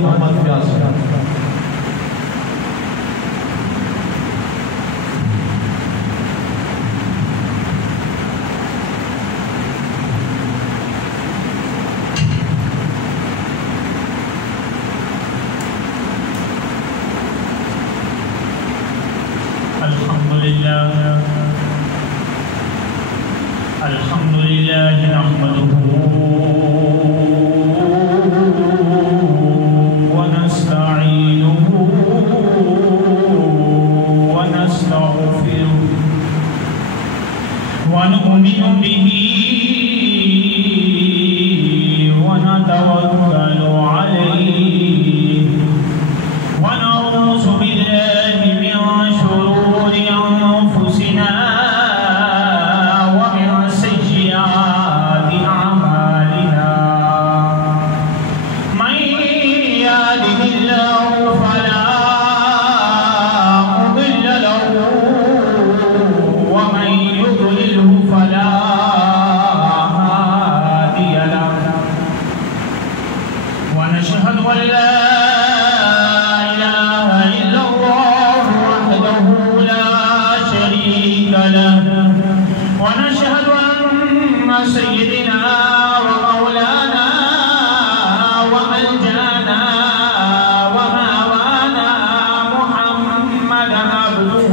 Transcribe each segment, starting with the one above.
محمد فیاض الحمد لله نحمده ونستعينه ونستغفره ونؤمن به ونتوكل عليه ونعوذ بالله من شرور أنفسنا ومن سيئات أعمالنا من يهده الله فلا مضل له ومن يضلله فلا هادي له ونشهد أن لا ونشهد أن سيدنا ومولانا وملجأنا ومأوانا محمدا عبده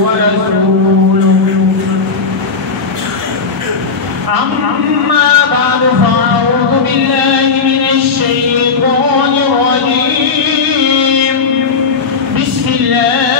ورسوله أما بعد فأعوذ بالله من الشيطان الرجيم بسم الله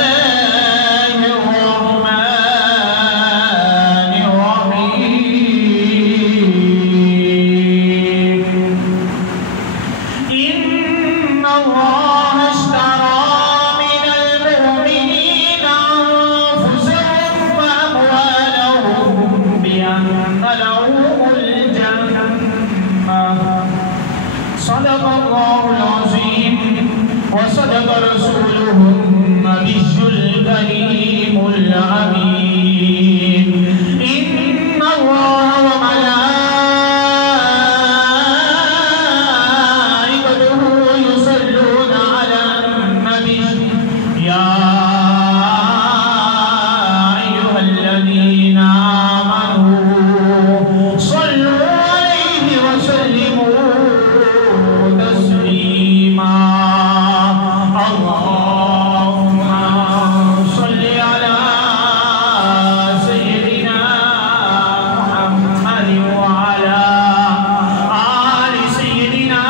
صدق الله العظيم وصدق رسوله النبي الكريم الأمين إن الله وملائكته يصلون على النبي يا أيها الذين آمنوا صلوا عليه وسلموا تسليما اللهم صل على سيدنا محمد وعلى آل سيدنا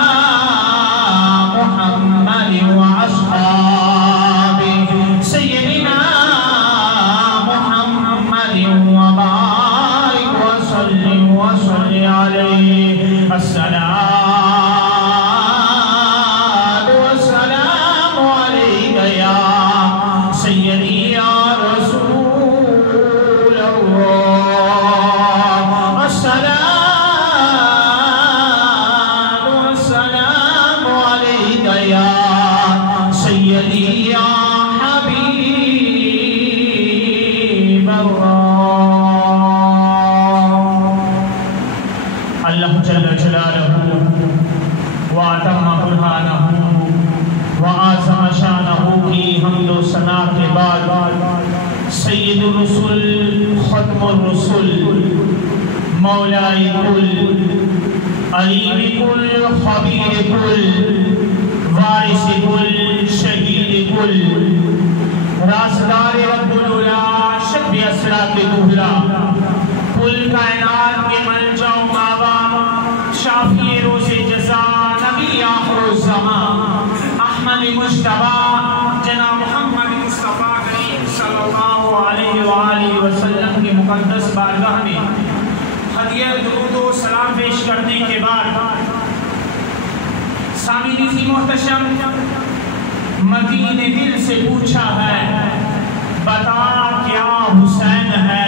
محمد وأصحابه سيدنا محمد وبارك وسلم وصل عليه الصلاة والسلام عليك يا سيدي يا رسول الله الصلاة والسلام عليك يا سيدي يا حبيب الله اللہ جل جلالہ وَأَتَمَّ بُرْهَانَهُ وَأَعْظَمَ شَانَهُ کی حمد و ثنا کے بعد سید الرسل ختم الرسل مولائی کل علیم کل خبیر کل وارث کل شہید کل رازدار رب العلا شب اسرا کے دہلا کل کائنات کے منجا و مابا شافی روز جزا نبی آخر الزمان احمد مجتبہ جناب محمد مصطفیٰ کریم صلی اللہ علیہ وآلہ وسلم کے مقدس بارگاہ میں ہدیہ درود و سلام پیش کرنے کے بعد سامعین محتشم متین دل سے پوچھا ہے بتا کیا حسین ہے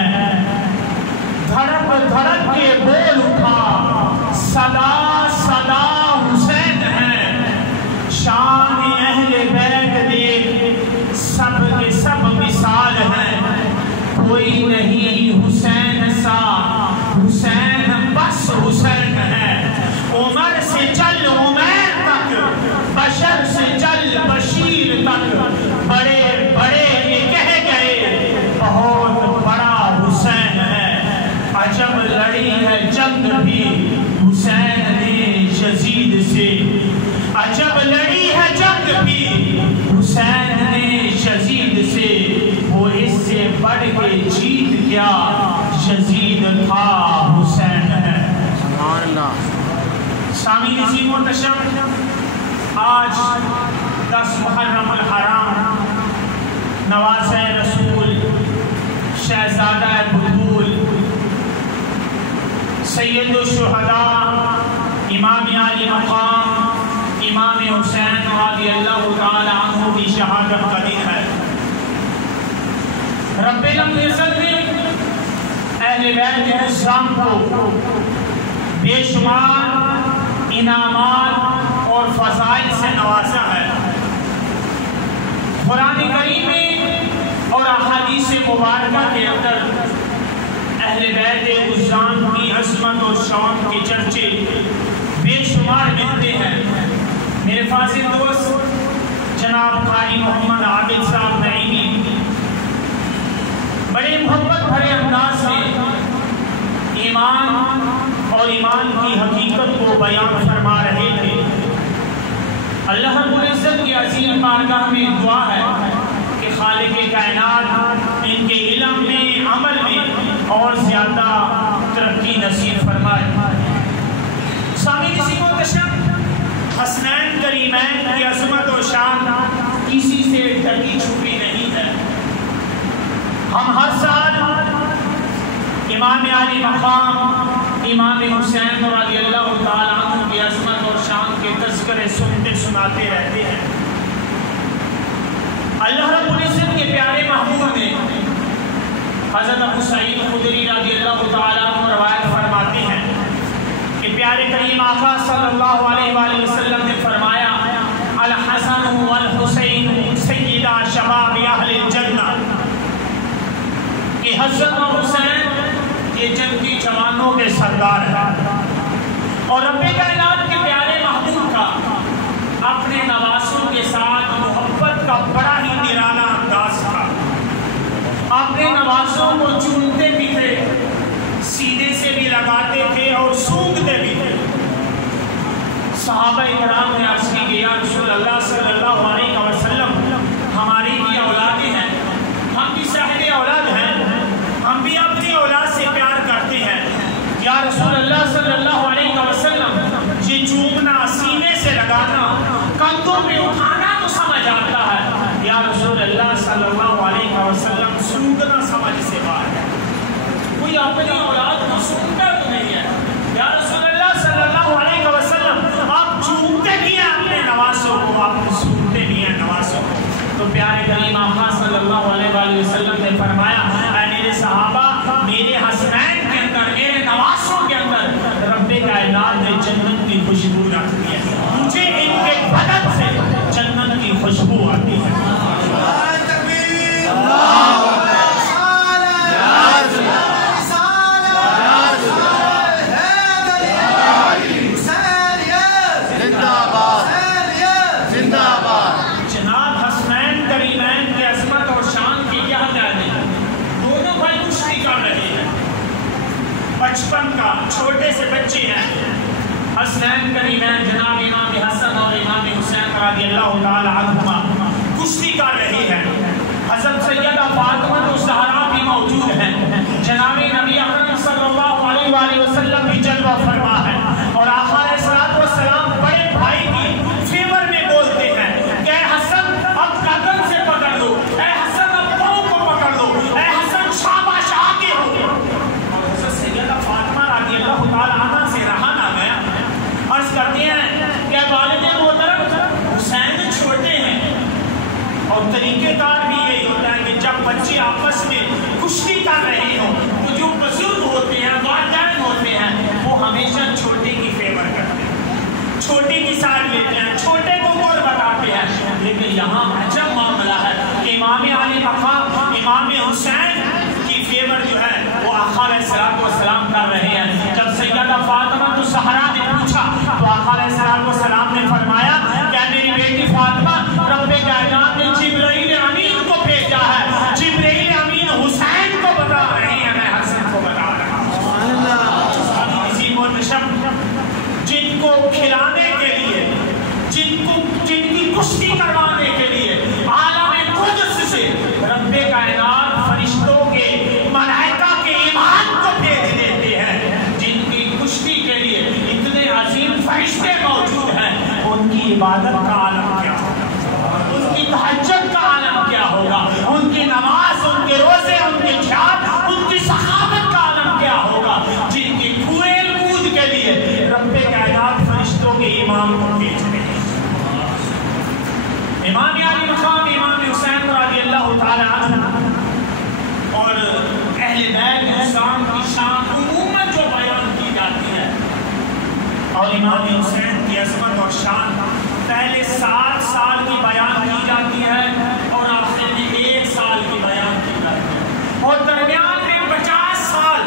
دھڑک دھڑک کے بول اٹھا صدا صدا حسین ہے شان اہل بیت دیکھ سب کے سب مثال ہیں کوئی نہیں حسین سا حسین بس حسین ہے عمر سے چل عمر تک بشر یزید سے، عجب لڑی ہے جنگ بھی حسین نے یزید سے، وہ اس سے بڑھ کے جیت گیا، یزید تھا حسین ہے۔ سبحان اللہ۔ سامعین عزیز محترم، آج 10 محرم الحرام، نواسہ رسول، شہزادہ بطول، سید الشہداء، امام عالی مقام، امام حسین رضی اللہ تعالی عنہ کی شہادت کا دن ہے۔ رب العزت نے اہل بیت اسلام کو بے شمار انعامات اور فضائل سے نوازا ہے۔ قرآن کریم میں اور احادیث مبارکہ کے اندر اہل بیت اسلام کی عظمت اور شان کے چرچے بے شمار ملتے ہیں۔ میرے فاضل دوست جناب قاری محمد عابد صاحب نعیمی بڑے محبت بھرے انداز میں ایمان اور ایمان کی حقیقت کو بیان فرما رہے تھے۔ اللہ رب العزت کی عظیم بارگاہ میں دعا ہے کہ خالق کائنات ان کے علم میں، عمل میں اور زیادہ ترقی نصیب فرمائے۔ سامعین عزیز محترم، حسنین کریمین کی عظمت و شان کسی سے ڈھکی چھپی نہیں ہے۔ ہم ہر سال امام عالی مقام امام حسین رضی اللہ تعالیٰ عنہ کی عظمت اور شان کے تذکرے سنتے سناتے رہتے ہیں۔ اللہ رب العزت کے پیارے محبوب نے حضرت ابو سعید خدری رضی اللہ تعالیٰ عنہ روایت فرماتے ہیں کہ پیارے کریم آقا صلی اللہ علیہ وآلہ وسلم نے فرمایا، الحسن والحسین سیدہ شباب اہل الجنہ، کہ حسن و حسین یہ جنتی جوانوں کے سردار ہیں۔ اور رب کائنات کے پیارے محبوب کا اپنے نواسوں کے ساتھ محبت کا بڑا ہی نرالا انداز تھا۔ اپنے نواسوں کو چومتے بھی تھے، سینے سے بھی لگاتے تھے اور سونگتے بھی تھے۔ صحابہ اکرام نے عرض کی کہ یا رسول اللہ صلی اللہ علیہ وسلم، ہماری بھی اولادیں ہیں، ہم بھی صاحب اولاد ہیں، ہم بھی اپنی اولاد سے پیار کرتے ہیں۔ یا رسول اللہ صلی اللہ علیہ وسلم، یہ چومنا، سینے سے لگانا، کندھوں پہ اٹھانا تو سمجھ آتا ہے، یا رسول اللہ صلی اللہ علیہ وسلم سونگنا سمجھ سے باہر ہے۔ کوئی اپنی اولاد کو سونگتا تو نہیں ہے۔ یا رسول اللہ صلی اللہ علیہ وسلم، آپ چومتے بھی ہیں اپنے نواسوں کو، آپ سونگتے بھی ہیں نواسوں کو۔ تو پیارے کریم آقا صلی اللہ علیہ وآلہ وسلم نے فرمایا، اے میرے صحابہ، میرے حسنین کے اندر، میرے نواسوں کے اندر رب کائنات نے جنت کی خوشبو رکھ دی ہے، مجھے ان کے بدن سے جنت کی خوشبو آتی ہے۔ بچپن کا، چھوٹے سے بچے ہیں، حسنین کریمین جناب امام حسن اور امام حسین رضی اللہ تعالی عنہما کشتی کر رہے ہیں۔ حضرت سیدہ فاطمہ الزہرا بھی موجود ہیں، جناب نبی اکرم صلی اللہ علیہ وآلہ وسلم بھی جلوہ فرما ہے، اور آقا علیہ الصلوۃ والسلام بڑے بھائی کی فیور میں بولتے ہیں کہ اے حسن اب گردن سے پکڑ لو، اے حسن اب پاؤں کو پکڑ لو، اے حسن شاباش آگے ہو۔ اللہ تعالیٰ عنہ سے رہا نہ گیا، عرض کرتے ہیں کہ والد محترم، حسین چھوٹے ہیں، اور طریقہ کار بھی یہی ہوتا ہے کہ جب بچے آپس میں کشتی کر رہے ہوں تو جو امام حسین کی عظمت اور شان پہلے 7 سال کی بیان کی جاتی ہے اور آخر میں 1 سال کی بیان کی جاتی ہے، اور درمیان میں 50 سال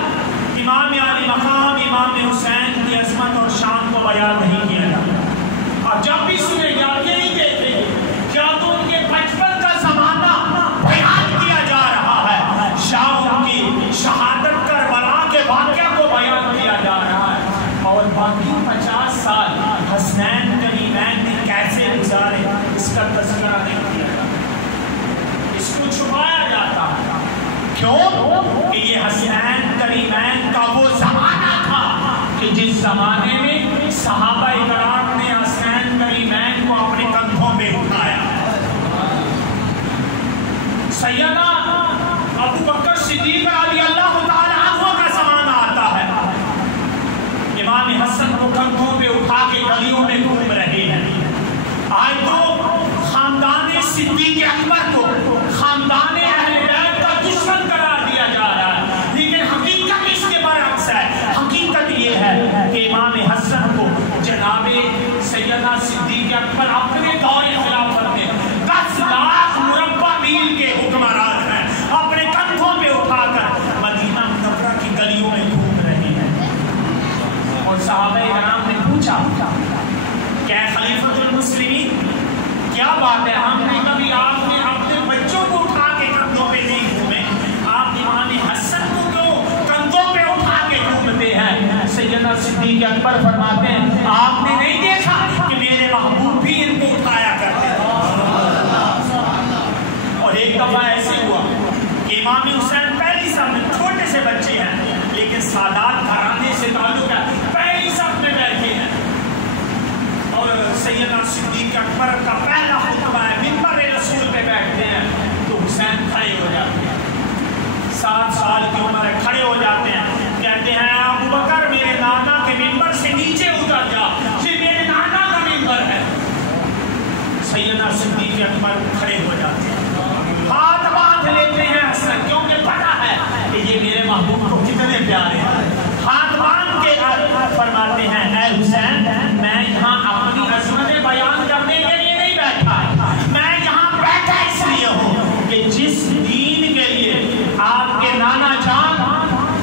امام علی مقام امام حسین کی عظمت اور شان کو بیان نہیں کیا جاتا۔ اور جب بھی سنے گا یہ نہیں دیکھتے کیا تو ان کے بچپن کا زمانہ بیان کیا جا رہا ہے، شاہ ان کی شہادت کربلا کے واقعہ کو بیان کیا جا رہا ہے، اور باقی 50 سال حسنین کریمین نے کیسے گزارے اس کا تذکرہ نہیں کیا جاتا، اس کو چھپایا جاتا ہے۔ کیوں؟ کہ یہ حسنین کریمین کا وہ زمانہ تھا کہ جس زمانے میں صحابہ کرام نے حسنین کریمین کو اپنے کندھوں پہ اٹھایا۔ سیدنا ابو بکر صدیق رضی اللہ تعالی عنہ کا زمانہ آتا ہے، امام حسن کو کندھوں پہ اٹھا کے گلیوں میں گھوم رہے ہیں۔ آج تو خاندان صدیق اکبر کو خاندان اہل بیت کا دشمن قرار دیا جا رہا ہے، لیکن حقیقت اس کے برعکس ہے۔ حقیقت یہ ہے کہ امام حسن کو جناب سیدنا صدیق اکبر اپنے دور خلافت میں 10 لاکھ مربع میل کے حکمران ہیں، اپنے کندھوں پہ اٹھا کر مدینہ منورہ کی گلیوں میں گھوم رہے ہیں۔ اور صحابہ کرام نے پوچھا کیا خلیفۃ المسلمین، کیا بات ہے، ہم نے کبھی آپ نے اپنے بچوں کو اٹھا کے کندھوں پہ نہیں گھومے، آپ امام حسن کو کیوں کندھوں پہ اٹھا کے گھومتے ہیں؟ سیدنا صدیق اکبر فرماتے ہیں آپ نے نہیں دیکھا کہ میرے محبوب بھی ان کو اٹھایا کرتے تھے۔ اور ایک دفعہ ایسے ہوا کہ امام حسین پہلی صف میں، چھوٹے سے بچے ہیں لیکن سادات گھرانے سے تعلق ہے، پہلی صف میں بیٹھے ہیں، اور سیدنا صدیق اکبر کا پہلا خطبہ ہے، منبر رسول پہ بیٹھتے ہیں تو حسین کھڑے ہو جاتے ہیں، 7 سال کی عمر ہے، کھڑے ہو جاتے ہیں، کہتے ہیں ابو بکر میرے نانا کے منبر سے نیچے اتر جا، یہ میرے نانا کا منبر ہے۔ سیدنا صدیق اکبر کھڑے ہو جاتے ہیں، ہاتھ باندھ لیتے ہیں حسن، کیونکہ پتا ہے کہ یہ میرے محبوب کو کتنے پیارے ہیں۔ ہاتھ باندھ کے فرماتے ہیں اے حسین، میں یہاں اپنی عظمت بیان کرنے کے لیے نہیں بیٹھا، میں یہاں بیٹھا اس لیے ہوں کہ جس دین کے لیے آپ کے نانا جان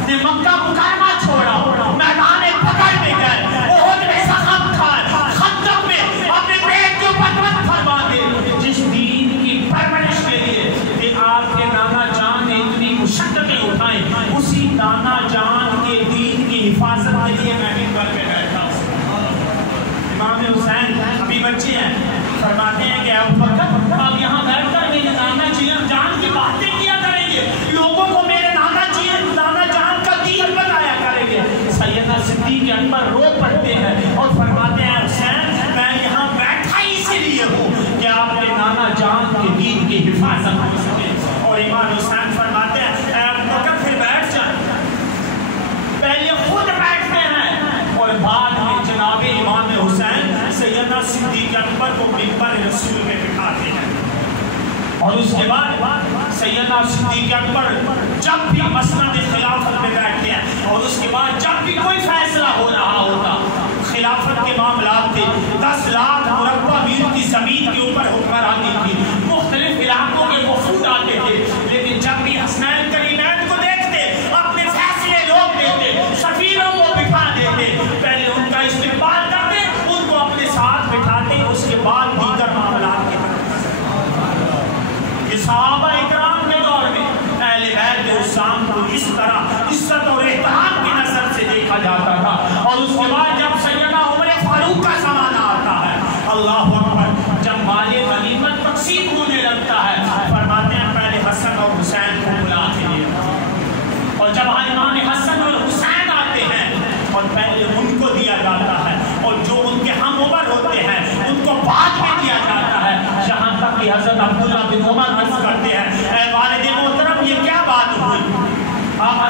نے مکہ مکرمہ چھوڑا، میدان بدر میں گئے، احد میں زخم کھائے، خندق میں اپنے پیٹ کے اوپر پتھر فرما دے، جس دین کی پرورش کے لیے کہ آپ کے نانا جان نے اتنی مشقتیں اٹھائیں، اسی نانا جان کے دین کی حفاظت کے لیے میں منبر پہ بیٹھا ہوں۔ امام حسین ابھی بچے ہیں، فرماتے ہیں کہ ابو بکر آپ یہاں بیٹھ کر میرے نانا جان کی باتیں کیا کریں گے، لوگوں کو میرے نانا جان کا دین بتایا کریں گے۔ سیدنا صدیق اکبر رو پڑتے ہیں اور فرماتے ہیں حسین میں یہاں بیٹھا اسی لیے ہوں کہ آپ کے نانا جان کے دین کی حفاظت ہو سکے۔ اور امام حسین فرماتے ہیں اے ابو بکر پھر بیٹھ جائیں، پہلے خود بیٹھتے ہیں اور بعد میں جناب امام حسین سیدنا صدیق اکبر کو منبر رسول میں بٹھاتے ہیں۔ اور اس کے بعد سیدنا صدیق اکبر جب بھی مسند خلافت میں بیٹھتے ہیں، اور اس کے بعد جب بھی کوئی فیصلہ ہو رہا ہوتا، خلافت کے معاملات تھے، 10 لاکھ مربع میل کی زمین کے اوپر حکمرانی تھی، مختلف علاقوں کے وفود آتے تھے، لیکن جب بھی حسنین کریمین کو دیکھتے اپنے فیصلے روک دیتے، سفیروں کو بٹھا دیتے، پہلے ان کا استقبال کرتے، ان کو اپنے ساتھ بٹھاتے، اس کے بعد دیگر معاملات کے صحابہ اکرام کے دور میں اہل بیت اسلام کو اس طرح عزت اور احترام کی نظر سے دیکھا جاتا تھا۔ اور اس کے بعد جب سیدنا عمر فاروق کا زمانہ آتا ہے، اللہ اکبر، جب مال غنیمت تقسیم ہونے لگتا ہے، فرماتے ہیں پہلے حسن اور حسین کو بلا کے دیا، اور جب امام حسن اور حسین آتے ہیں اور پہلے ان کو دیا جاتا ہے، اور جو ان کے ہم عمر ہوتے ہیں ان کو بعد میں دیا جاتا ہے، یہاں تک کہ حضرت عبداللہ بن عمر عرض کرتے ہیں اے والد محترم یہ کیا بات ہوئی، آپ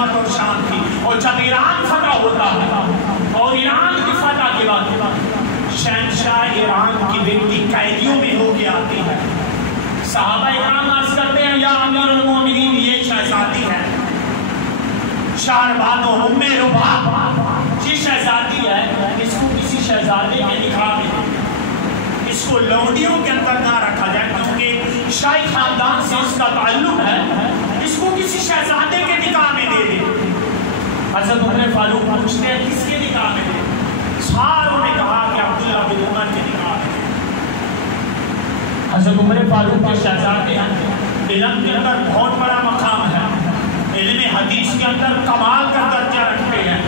عظمت اور شان تھی. اور جب ایران فتح ہوتا ہے اور ایران کی فتح کے بعد شہنشاہ ایران کی بیٹی قیدیوں میں ہو کے آتی ہے. صحابہ اکرام عرض کرتے ہیں یا امیر المومنین یہ شہزادی ہے شہربانو ام رباب، یہ شہزادی ہے، اس کو کسی شہزادے کے نکاح میں اس کو لونڈیوں کے اندر نہ رکھا جائے کیونکہ شاہی خاندان سے اس کا تعلق ہے، اس کو کسی شہزادے کے نکاح میں دے دے. حضرت عمر فاروق پوچھتے ہیں کس کے نکاح میں دے؟ ساروں نے کہا کہ عبداللہ بن عمر کے نکاح میں. حضرت عمر فاروق کے شہزادے ہیں، علم کے اندر بہت بڑا مقام ہے، علم حدیث کے اندر کمال کا درجہ رکھتے ہیں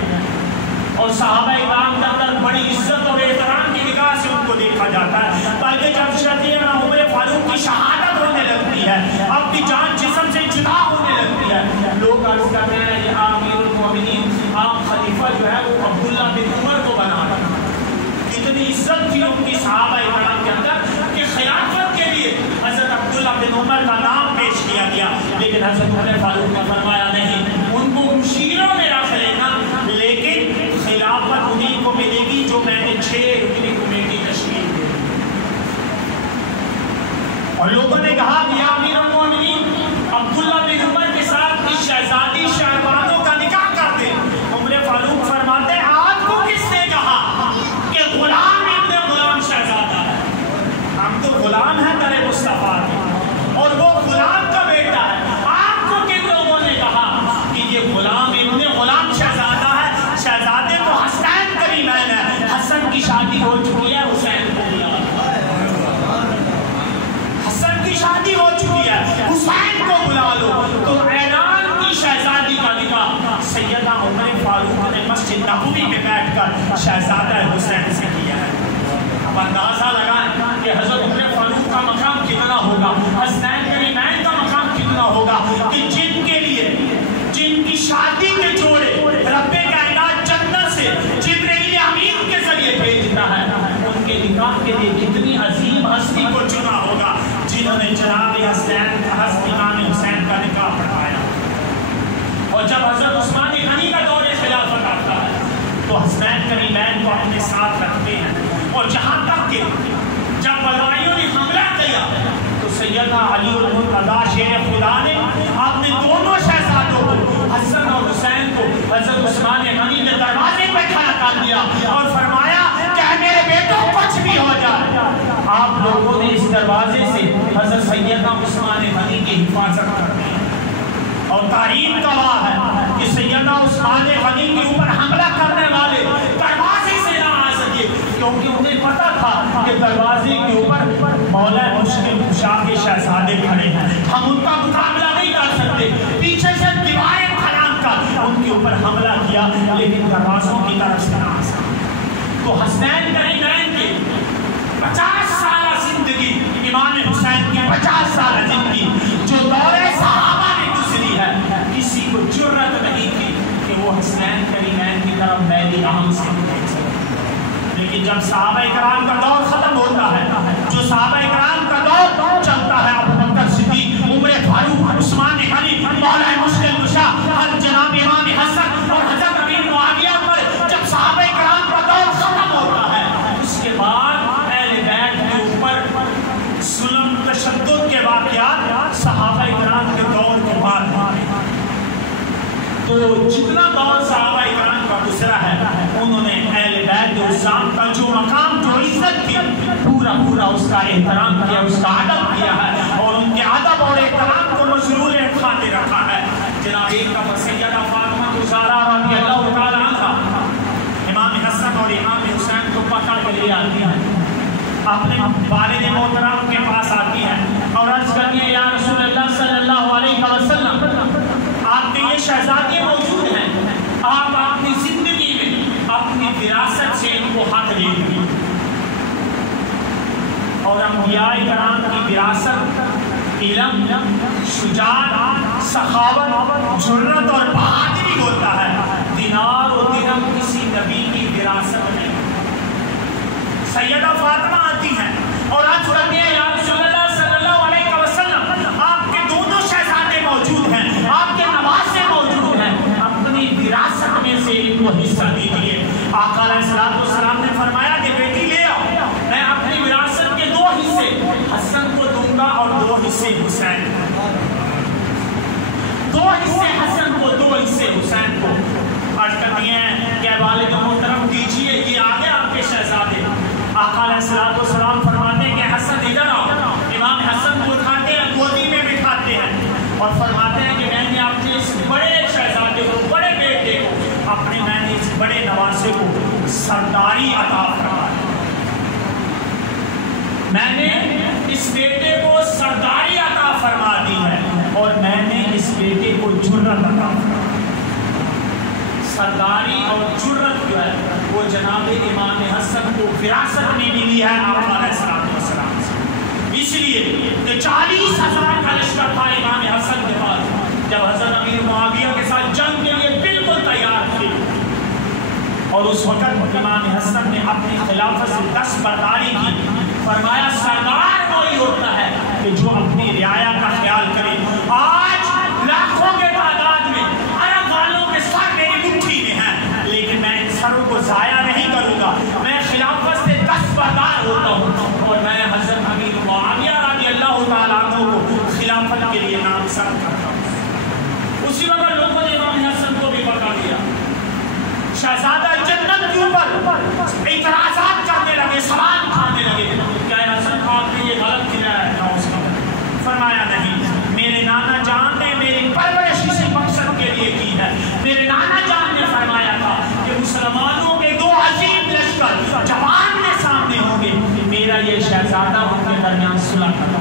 اور صحابہ اکرام کے اندر بڑی عزت اور احترام کی نگاہ سے ان کو دیکھا جاتا ہے. بلکہ جب سیدنا عمر فاروق کی شہادت ہونے لگتی ہے، اپنی جان جسم سے جدا ہونے لگتی ہے، لوگ عرض کرتے ہیں یہ امیر المومنین آپ خلیفہ جو ہے وہ عبداللہ بن عمر کو بنا رہا. کتنی عزت تھی ان کی صحابہ اکرام کے اندر کہ خلافت کے لیے حضرت عبداللہ بن عمر کا نام پیش کیا گیا. لیکن حضرت عمر فاروق نے فرمایا نہیں، ان کو مشیروں میں رکھ لینا، لیکن خلافت انہیں کو ملے گی جو میں نے 6 رکنی کمیٹی تشکیل دی. اور لوگوں نے کہا کہ امیر المومنین عبداللہ بن عمر کے ساتھ کی شہزادی شہربانوں کا نکاح کر دے. عمر فاروق فرماتے ہیں آپ کو کس نے کہا کہ غلام ابن غلام شہزادہ ہے؟ ہم تو غلام ہیں در مصطفیٰ کے اور وہ غلام کا بیٹا ہے. آپ کو کن لوگوں نے کہا کہ یہ غلام ابن غلام شہزادہ ہے؟ شہزادے تو حسین کریمین ہے، حسن کی شادی ہو چکی ہے، حسین کو بلا لو. حسن کی شادی ہو چکی ہے، حسین کو بلا لو. تو اعلان کی شہزادی کا نکاح سیدنا عمر فاروق نے مسجد نبوی میں بیٹھ کر شہزادہ حسین سے کیا ہے. اب اندازہ لگائیں کہ حضرت عمر فاروق کا مقام کتنا ہوگا، حسین کریمین کا مقام کتنا ہوگا کہ جن کے لیے جن کی شادی کے جوڑے رب کائنات جنت سے جبرائیل امین کے ذریعے بھیجتا ہے، ان کے نکاح کے لیے کتنی عظیم ہستی کو چنا ہوگا جنہوں نے جناب حسین امام حسین کا نکاح پڑھایا. اور جب حضرت عثمان غنی کا دور خلافت آتا ہے تو حسین کریمین کو اپنے ساتھ رکھتے ہیں. اور جہاں تک کہ جب بلوائیوں نے حملہ کیا تو سیدنا علی المرتضیٰ شیر خدا نے اپنے دونوں شہزادوں کو حسن اور حسین کو حضرت عثمان غنی نے دروازے پہ کھڑا کر دیا اور فرمایا کہ میرے بیٹوں کچھ بھی ہو جائے آپ لوگوں نے اس دروازے سے حضرت سیدنا عثمان غنی کی حفاظت کرنی ہے. اور تاریخ گواہ ہے کہ سیدنا عثمان غنی کے اوپر حملہ کرنے والے دروازے سے نہ آ سکے کیونکہ انہیں پتا تھا کہ دروازے کے اوپر مولا مشکل کشا کے شہزادے کھڑے ہیں، ہم ان کا مقابلہ نہیں کر سکتے. پیچھے سے دیواریں کھڑام کر ان کے اوپر حملہ کیا لیکن دروازوں کی طرف سے نہ آ سکے. تو حسین کریمین کی 50 سالہ زندگی، امام حسین کی 50 سالہ زندگی جو دور صحابہ نے گزری ہے، کسی کو جرأت نہیں تھی کہ وہ حسین کریمین کی طرف میلی اہم سے دیکھ سکے. لیکن جب صحابہ اکرام کا دور ختم ہوتا ہے، جو صحابہ اکرام کا دور چلتا ہے، ابو بکر صدیق، عمر فاروق، عثمان غنی، مولا مشکل کشا، جناب امام حسن اور حضرت امیر معاویہ پر جب صحابہ اکرام کا دور ختم ہوتا ہے، اس کے بعد اہل بیت کے اوپر ظلم تشدد کے واقعات صحابہ اکرام کے دور کے بعد تو جتنا دور صحابہ اکرام کا گزرا ہے انہوں نے اہل بیت الاسلام کا جو مقام جو عزت تھی پورا اس کا احترام کیا، اس کا ادب کیا ہے اور ان کے ادب اور احترام کو مشغول خاطر رکھا ہے. جناب ایک دفعہ سیدہ فاطمہ الزہرا رضی اللہ تعالی عنہا امام حسن اور امام حسین کو پکڑ کے لے آتی ہیں، اپنے والد محترم کے پاس آتی ہے اور عرض کرتی ہے یا رسول اللہ صلی اللہ علیہ وسلم آپ کے یہ شہزادی موجود ہیں، آپ اپنی زندگی میں اپنی وراثت سے ان کو حق دے دیں. اور انبیاء کرام کی وراثت علم، شجاعت، سخاوت، جرأت اور بہادری ہوتا ہے. دینار و درہم کسی نبی کی وراثت نہیں. سیدہ فاطمہ آتی ہیں اور عرض کرتی ہیں یا رسول اللہ صلی اللہ علیہ وسلم آپ کے دونوں شہزادے موجود ہیں، آپ کے نواسے موجود ہیں، کو حصہ دیجیے۔ آقا علیہ السلام نے فرمایا کہ بیٹی لے آؤ، میں اپنی وراثت کے 2 حصے حسن کو دوں گا اور 2 حصے حسین کو، 2 حصے حسن کو 2 حصے حسین کو۔ عرض کرتی ہیں کہ والد محترم دیجیے، یہ آگے آپ کے شہزادے۔ آقا علیہ السلام فرماتے ہیں کہ حسن ادھر آؤ۔ امام حسن کو اٹھاتے ہیں، گودی میں بٹھاتے ہیں اور فرماتے ہیں کہ میں نے اپنے اس بڑے شہزادے کو، بڑے بیٹے کو، اپنے میں نے اس بڑے نواسے کو سرداری عطا فرمائی، میں نے اس بیٹے کو سرداری عطا فرما دی ہے اور میں نے اس بیٹے کو جرت عطا فرما۔ سرداری اور جرت جو ہے وہ جناب امام حسن کو وراثت میں ملی ہے آقا علیہ السلام سے۔ اس لیے کہ 40,000 کا لشکر تھا امام حسن کے پاس جب حضرت امیر معاویہ کے ساتھ جنگ کے لیے بالکل تیار تھے، اور اس وقت امام حسن نے اپنی خلافت سے دستبرداری کی۔ فرمایا سردار وہی ہوتا ہے کہ جو اپنی رعایا کا خیال کرے۔ آج لاکھوں کے تعداد میں عرب والوں کے سر میری مٹھی میں ہیں، لیکن میں ان سروں کو ضائع نہیں کروں گا، میں خلافت سے دستبردار ہوتا ہوں اور میں حضرت امیر معاویہ رضی اللہ تعالیٰ عنہ کو خلافت کے لیے نامزد کرتا ہوں۔ اسی وقت لوگوں نے امام حسن کو بھی پکڑ لیا، شہزادہ جنت کے اوپر اعتراضات کرنے لگے، سوال کھانے لگے، کیا حسن آپ نے یہ غلط کیا ہے؟ فرمایا نہیں، میرے نانا جان نے میری پرورش اسی مقصد کے لیے کی ہے۔ میرے نانا جان نے فرمایا تھا کہ مسلمانوں کے 2 عظیم لشکر جب آمنے سامنے ہوں گے، میرا یہ شہزادہ ان کے درمیان صلح کرتا،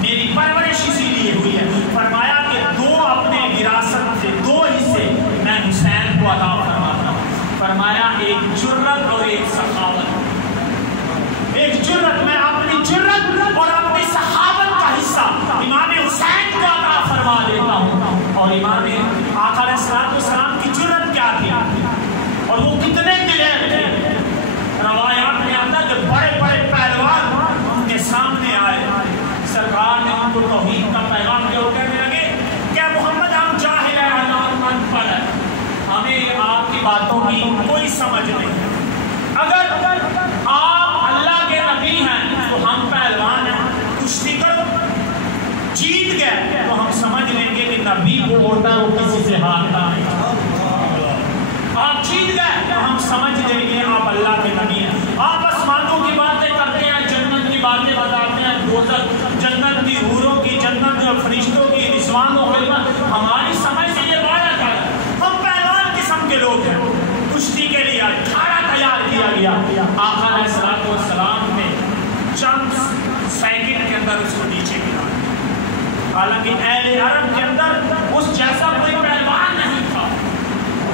میری پرورش اسی لیے ہوئی ہے۔ فرمایا کہ 2 اپنے وراثت سے 2 حصے میں حسین کو عطا فرماتا ہوں۔ فرمایا ایک جرت اور ایک سخاوت، ایک جرت، میں اپنی جرت اور اپنی سخاوت کا حصہ امام حسین کو عطا فرما دیتا ہوں۔ اور امام آقا علیہ السلام کی جرت کیا تھی اور وہ کتنے دلیر تھے؟ روایات میں آتا کہ بڑے بڑے پہلوان ان کے سامنے آئے، سرکار نے ان کو توحید کا پیغام دیا، وہ کہنے لگے کہ محمد ہم جاہل ہیں، ہم ان پڑھ ہیں، ہمیں آپ کی باتوں کی کوئی سمجھ نہیں، اگر آپ اللہ کے نبی ہیں تو ہم پہلوان ہیں، کشتی کرو، جیت گئے تو ہم سمجھ لیں گے کہ نبی کو ہوتا ہے وہ کسی سے ہارتا نہیں، آپ جیت گئے تو ہم سمجھ لیں گے آپ اللہ کے نبی ہیں۔ آپ آسمانوں کی باتیں کرتے ہیں، جنت کی باتیں بتاتے ہیں، دوزخ، جنت کی حوروں کی، جنت اور فرشتوں کی رضوان و خدمت، ہماری سمجھ سے یہ بات آتا ہے، ہم پہلوان قسم کے لوگ ہیں، کشتی کے لیے اکھاڑا تیار کیا گیا۔ آقا علیہ السلام نے چند سیکنڈ کے اندر اس کو نیچے گرا، حالانکہ اہل عرب کے اندر اس جیسا کوئی پہلوان نہیں تھا۔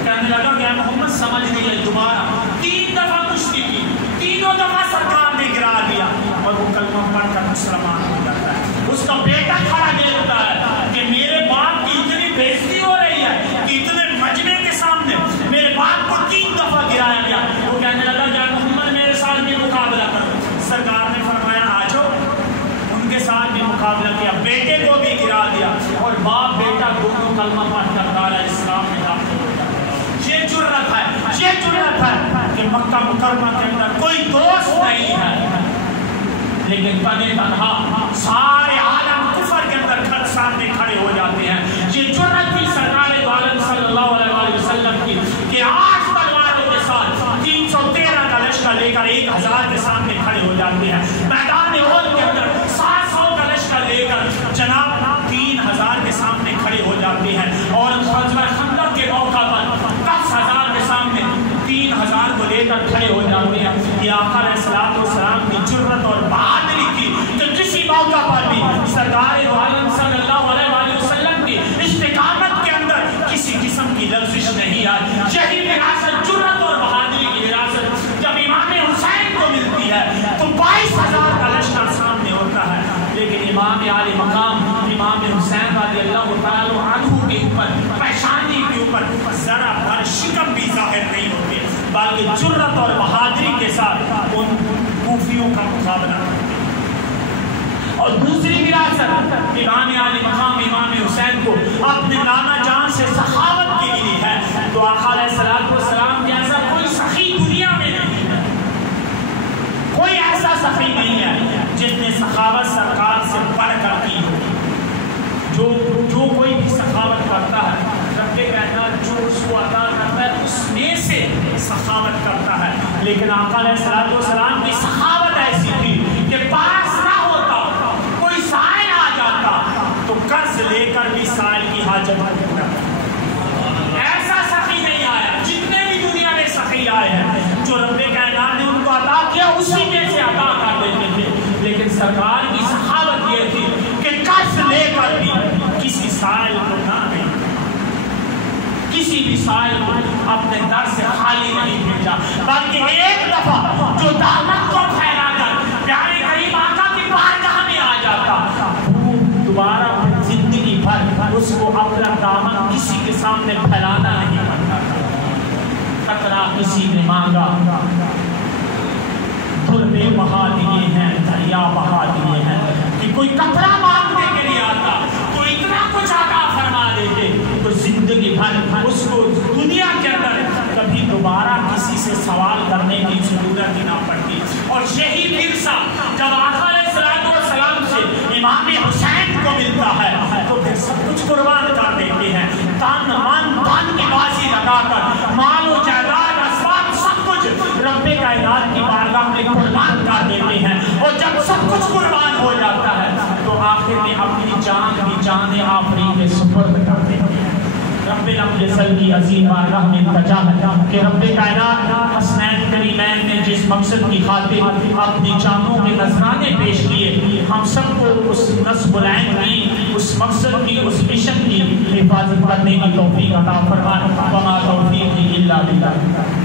کہنے لگا کہ محمد سمجھ نہیں ہے، دوبارہ 3 دفعہ کشتی کی، 3 دفعہ سرکار نے گرا دیا اور وہ کلمہ پڑھ کر مسلمان ہو جاتا ہے۔ اس کا بیٹا کھڑا دیکھتا ہے کہ میرے باپ کی اتنی بےزتی ہو رہی ہے کہ اتنے مجمع کے سامنے میرے باپ کو 3 دفعہ گرایا گیا۔ وہ کہنے لگا کہ محمد میرے ساتھ بھی مقابلہ کرو۔ سرکار نے فرمایا آ جاؤ، ان کے ساتھ بھی مقابلہ کیا، بیٹے کو بھی گرا دیا اور باپ بیٹا دونوں کلمہ پڑھ کر دار اسلام میں داخل ہو جاتا ہے۔ یہ جرت ہے، یہ جرت ہے کہ مکہ مکرمہ کے اندر کوئی دوست نہیں ہے، لیکن تنے تنہا سارے عالم کفر کے اندر گھر سامنے کھڑے ہو جاتے ہیں۔ یہ جرت تھی سرکار دو عالم صلی اللہ علیہ وسلم کی کہ 8 تلواروں کے ساتھ 313 کا لشکر لے کر 1000 کے سامنے کھڑے ہو جاتے ہیں۔ میدان احد کے اندر 700 کا لشکر لے کر جناب 3000 کے سامنے کھڑے ہو جاتے ہیں، اور غزوہ خندق کے موقع پر 10,000 کے سامنے 3000 کو لے کر کھڑے ہو جاتے ہیں۔ یہ آقا علیہ السلام کی جرت اور بہادری کی کہ کسی موقع پر بھی سرکار دو عالم صلی اللہ علیہ وسلم کی استقامت کے اندر کسی قسم کی لغزش نہیں آئی۔ یہی وراثت، جرت اور بہادری کی وراثت جب امام حسین کو ملتی ہے تو 22,000 کا لشکر سامنے ہوتا ہے، لیکن امام عالی مقام امام حسین رضی اللہ تعالی عنہ کے اوپر، پیشانی کے اوپر ذرا بھر شکم بھی ظاہر نہیں ہوتے، بلکہ جرت اور بہادری کے ساتھ ان کوفیوں کا مقابلہ کرتے ہیں۔ اور دوسری وراثت امام عالی مقام امام حسین کو اپنے نانا جان سے سخاوت کی ملی ہے۔ تو آقا علیہ السلام جیسا کوئی سخی دنیا میں نہیں ہے، کوئی ایسا سخی نہیں ہے جس نے سخاوت سرکار سے بڑھ کر کی ہو۔ جو کوئی بھی سخاوت کرتا ہے رب کائنات جو اس کو عطا کرتا ہے اس میں سے سخاوت کرتا ہے۔ لیکن آقا علیہ السلام کی سخاوت ایسی تھی کہ پاس نہ ہوتا، کوئی سائل آ جاتا تو قرض لے کر بھی سائل کی حاجت کرتا۔ ایسا سخی نہیں آیا، جتنے بھی دنیا میں سخی آئے ہیں جو رب کائنات نے ان کو عطا کیا اسی میں سے عطا کر دیتے تھے، لیکن سرکار کی سخاوت یہ تھی کہ قرض لے کر بھی کسی سائل کو نہ دیں، کسی بھی سائل کو اپنے در سے خالی نہیں بھیجا، بلکہ ایک دفعہ جو دامن کو پھیلا کر پیارے کریم آقا کی بارگاہ میں آ جاتا، وہ دوبارہ زندگی بھر اس کو اپنا دامن کسی کے سامنے پھیلانا نہیں پڑتا تھا۔ قطرہ کسی نے مانگا، دھرے بہا دیے ہیں، دریا بہا دیے ہیں، کہ کوئی قطرہ مانگنے کے لیے آتا تو اتنا کچھ عطا فرما دیتے تو زندگی بھر اس کو دنیا کے اندر کبھی دوبارہ کسی سے سوال کرنے کی ضرورت ہی نہ پڑتی۔ اور یہی ورثہ جب آقا علیہ السلام سے امام حسین کو ملتا ہے تو پھر سب کچھ قربان کر دیتے ہیں، تن من دھن کی بازی لگا کر مال و جائیداد اسباب سب کچھ رب کائنات کی بارگاہ میں قربان کر دیتے ہیں۔ اور جب سب کچھ قربان ہو جاتا ہے تو آخر میں اپنی جان بھی جان آفری میں سپرد کر دیتے ہیں۔ رب العزت کی عظیم بارگاہ میں التجا ہے کہ رب کائنات حسنین کریمین نے جس مقصد کی خاطر اپنی جانوں کے نذرانے پیش کیے، ہم سب کو اس نصب العین کی، اس مقصد کی، اس مشن کی حفاظت کرنے کی توفیق عطا فرمائے۔ وما توفیقی الا باللہ۔